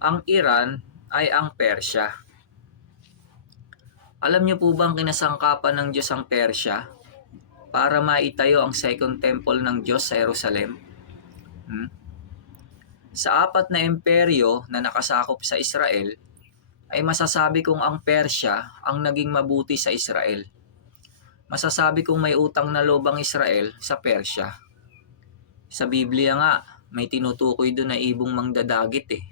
Ang Iran ay ang Persya. Alam niyo po bang kinasangkapan ng Diyos ang Persya para maitayo ang Second Temple ng Diyos sa Jerusalem? Hmm? Sa apat na imperyo na nakasakop sa Israel, ay masasabi kong ang Persya ang naging mabuti sa Israel. Masasabi kong may utang na loob ang Israel sa Persya. Sa Biblia nga, may tinutukoy doon na ibong mangdadagit eh.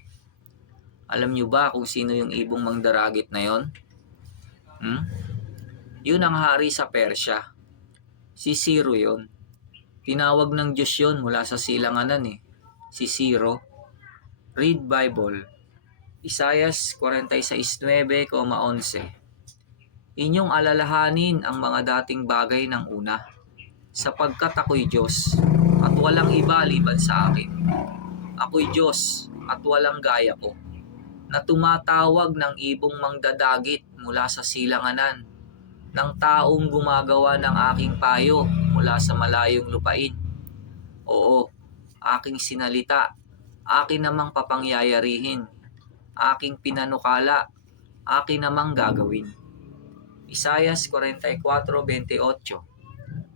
Alam niyo ba kung sino yung ibong mangdaragit na yon? Yun ang hari sa Persya. Si Ciro yon. Tinawag ng Diyos yon mula sa silanganan eh. Si Ciro. Read Bible. Isaias 46:9-11. Inyong alalahanin ang mga dating bagay ng una, sapagkat ako'y Diyos, at walang iba liban sa akin. Ako'y Diyos, at walang gaya ko, na tumatawag ng ibong mangdadagit mula sa silanganan, ng taong gumagawa ng aking payo mula sa malayong lupain. Oo, aking sinalita, akin namang papangyayarihin, aking pinanukala, akin namang gagawin. Isaias 44:28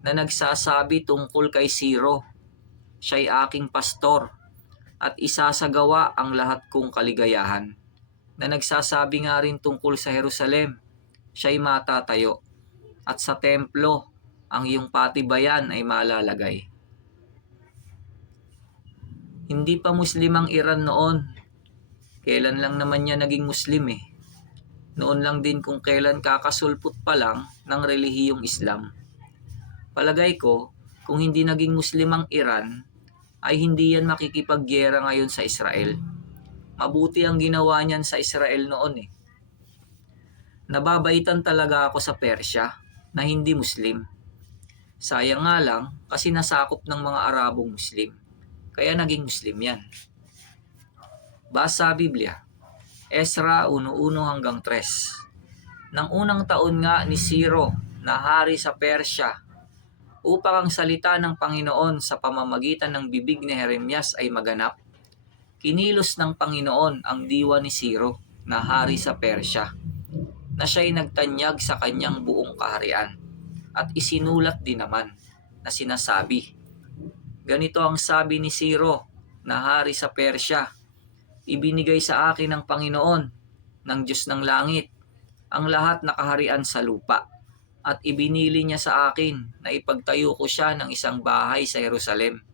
na nagsasabi tungkol kay Ciro, siya'y aking pastor at isasagawa ang lahat kong kaligayahan. Na nagsasabi nga rin tungkol sa Jerusalem, siya'y matatayo at sa templo ang iyong patibayan ay malalagay. Hindi pa Muslim ang Iran noon. Kailan lang naman niya naging Muslim eh. Noon lang din kung kailan kakasulpot pa lang ng relihiyong Islam. Palagay ko, kung hindi naging Muslim ang Iran, ay hindi yan makikipaggera ngayon sa Israel. Mabuti ang ginawa niyan sa Israel noon eh. Nababaitan talaga ako sa Persya na hindi Muslim. Sayang nga lang kasi nasakop ng mga Arabong Muslim. Kaya naging Muslim yan. Basa Biblia. Ezra 1:1-3. Nang unang taon nga ni Ciro na hari sa Persya, upang ang salita ng Panginoon sa pamamagitan ng bibig ni Jeremias ay maganap, kinilos ng Panginoon ang diwa ni Ciro na hari sa Persya, na siya'y nagtanyag sa kanyang buong kaharian, at isinulat din naman na sinasabi, ganito ang sabi ni Ciro na hari sa Persya, ibinigay sa akin ng Panginoon, ng Diyos ng langit, ang lahat na kaharian sa lupa, at ibinili niya sa akin na ipagtayo ko siya ng isang bahay sa Jerusalem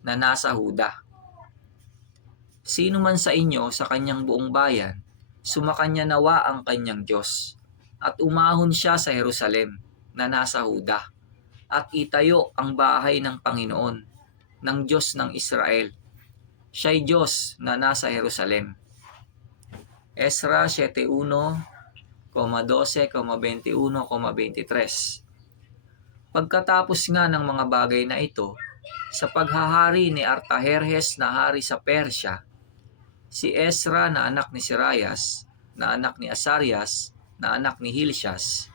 na nasa Huda. Sino man sa inyo sa kanyang buong bayan, sumakanya nawa ang kanyang Diyos, at umahon siya sa Jerusalem na nasa Huda, at itayo ang bahay ng Panginoon, ng Diyos ng Israel. Siya'y Diyos na nasa Jerusalem. Ezra 7:1-12-21-23. Pagkatapos nga ng mga bagay na ito, sa paghahari ni Artajerjes na hari sa Persya, si Ezra na anak ni Sirayas, na anak ni Asarias, na anak ni Hilcias,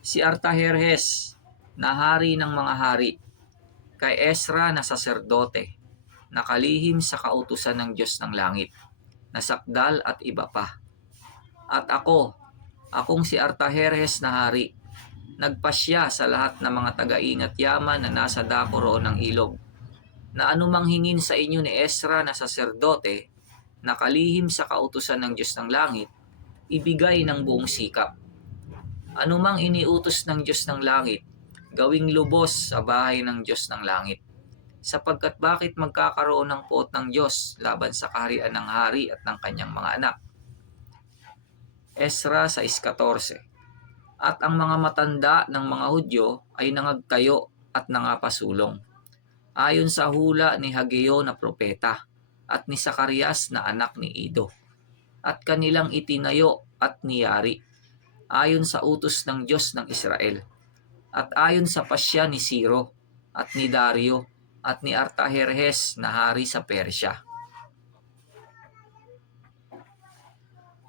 si Artajerjes na hari ng mga hari, kay Ezra na saserdote, nakalihim sa kautusan ng Diyos ng langit, na sakdal at iba pa. At akong si Artajerjes na hari, nagpasya sa lahat ng mga taga-ingat yaman na nasa dako roon ng ilog, na anumang hingin sa inyo ni Ezra na saserdote, nakalihim sa kautusan ng Diyos ng langit, ibigay ng buong sikap. Anumang iniutos ng Diyos ng langit, gawing lubos sa bahay ng Diyos ng langit. Sapagkat bakit magkakaroon ng puot ng Diyos laban sa kaharian ng hari at ng kanyang mga anak? Ezra 6:14. At ang mga matanda ng mga Hudyo ay nangagtayo at nangapasulong, ayon sa hula ni Hageo na propeta at ni Zacarias na anak ni Ido, at kanilang itinayo at niyari, ayon sa utos ng Diyos ng Israel, at ayon sa pasya ni Ciro at ni Dario at ni Artajerjes na hari sa Persya.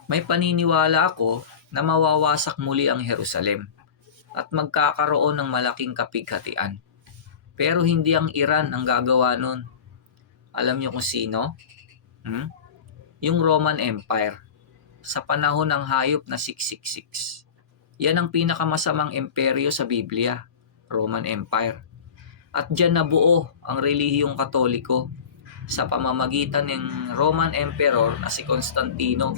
May paniniwala ako na mawawasak muli ang Jerusalem at magkakaroon ng malaking kapighatian. Pero hindi ang Iran ang gagawa nun. Alam niyo kung sino? yung Roman Empire sa panahon ng hayop na 666. Yan ang pinakamasamang imperyo sa Biblia, Roman Empire. At diyan nabuo ang relihiyong Katoliko sa pamamagitan ng Roman Emperor na si Constantino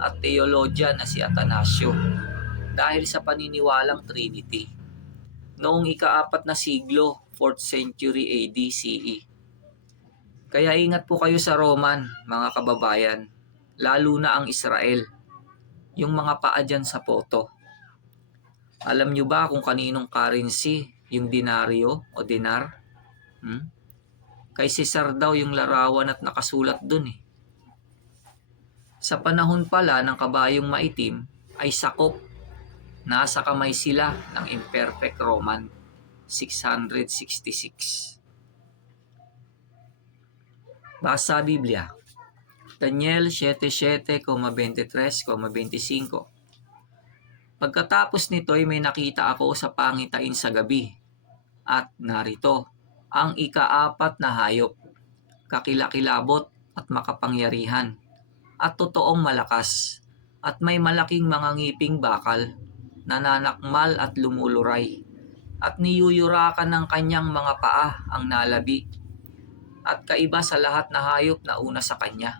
at theologian na si Atanasio dahil sa paniniwalang Trinity. Noong ika-4 na siglo, 4th century AD CE. Kaya ingat po kayo sa Roman, mga kababayan, lalo na ang Israel, yung mga paa dyan sa photo. Alam nyo ba kung kaninong currency yung denaryo o dinar? Kay Caesar daw yung larawan at nakasulat dun eh. Sa panahon pala ng kabayong maitim ay sakop. Nasa kamay sila ng Imperfect Roman 666. Basa Biblia. Daniel 7:7,23,25. Pagkatapos nito ay may nakita ako sa pangitain sa gabi. At narito, ang ika-4 na hayop, kakilakilabot at makapangyarihan, at totoong malakas, at may malaking mga ngiping bakal, nananakmal at lumuluray, at niyuyurakan ng kanyang mga paa ang nalabi, at kaiba sa lahat na hayop na una sa kanya,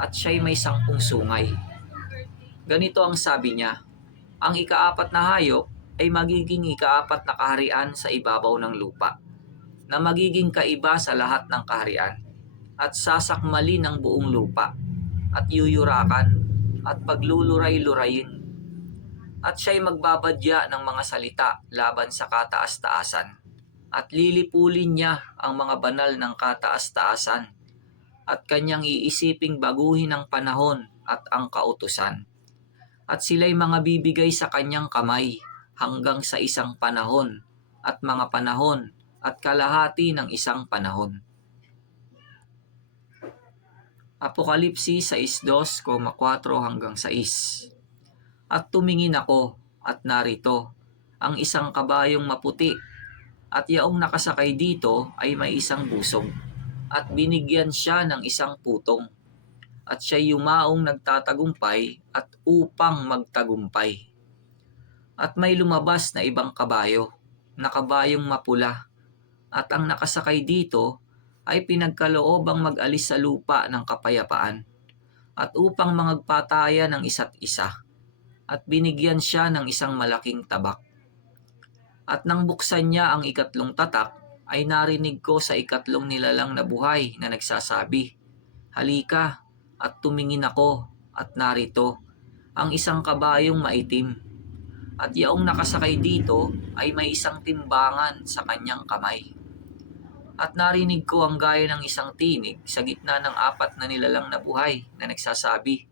at siya'y may 10 sungay. Ganito ang sabi niya, ang ika-4 na hayop ay magiging ika-4 na kaharian sa ibabaw ng lupa, na magiging kaiba sa lahat ng kaharian, at sasakmali ng buong lupa, at yuyurakan, at pagluluray-lurayin. At siya'y magbabadya ng mga salita laban sa kataas-taasan, at lilipulin niya ang mga banal ng kataas-taasan, at kanyang iisiping baguhin ang panahon at ang kautusan. At sila'y mga bibigay sa kanyang kamay hanggang sa isang panahon, at mga panahon, at kalahati ng isang panahon. Apokalipsis 6:2-4-6. At tumingin ako, at narito, ang isang kabayong maputi, at yaong nakasakay dito ay may isang busog, at binigyan siya ng isang putong, at siya'y yumaong nagtatagumpay at upang magtagumpay. At may lumabas na ibang kabayo, na kabayong mapula, at ang nakasakay dito ay pinagkaloobang mag-alis sa lupa ng kapayapaan, at upang mangagpatayan ng isa't isa, at binigyan siya ng isang malaking tabak. At nang buksan niya ang ikatlong tatak, ay narinig ko sa ikatlong nilalang na buhay na nagsasabi, halika, at tumingin ako, at narito, ang isang kabayong maitim, at yaong nakasakay dito ay may isang timbangan sa kanyang kamay. At narinig ko ang gaya ng isang tinig sa gitna ng 4 na nilalang na buhay na nagsasabi,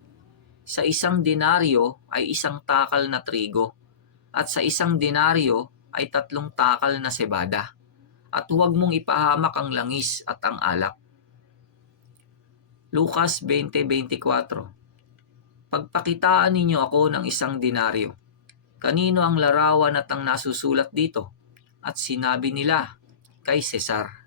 sa isang denaryo ay isang takal na trigo, at sa isang denaryo ay 3 takal na sebada, at huwag mong ipahamak ang langis at ang alak. Lucas 20:24. Pagpakitaan ninyo ako ng isang denaryo. Kanino ang larawan at ang nasusulat dito? At sinabi nila, kay Cesar.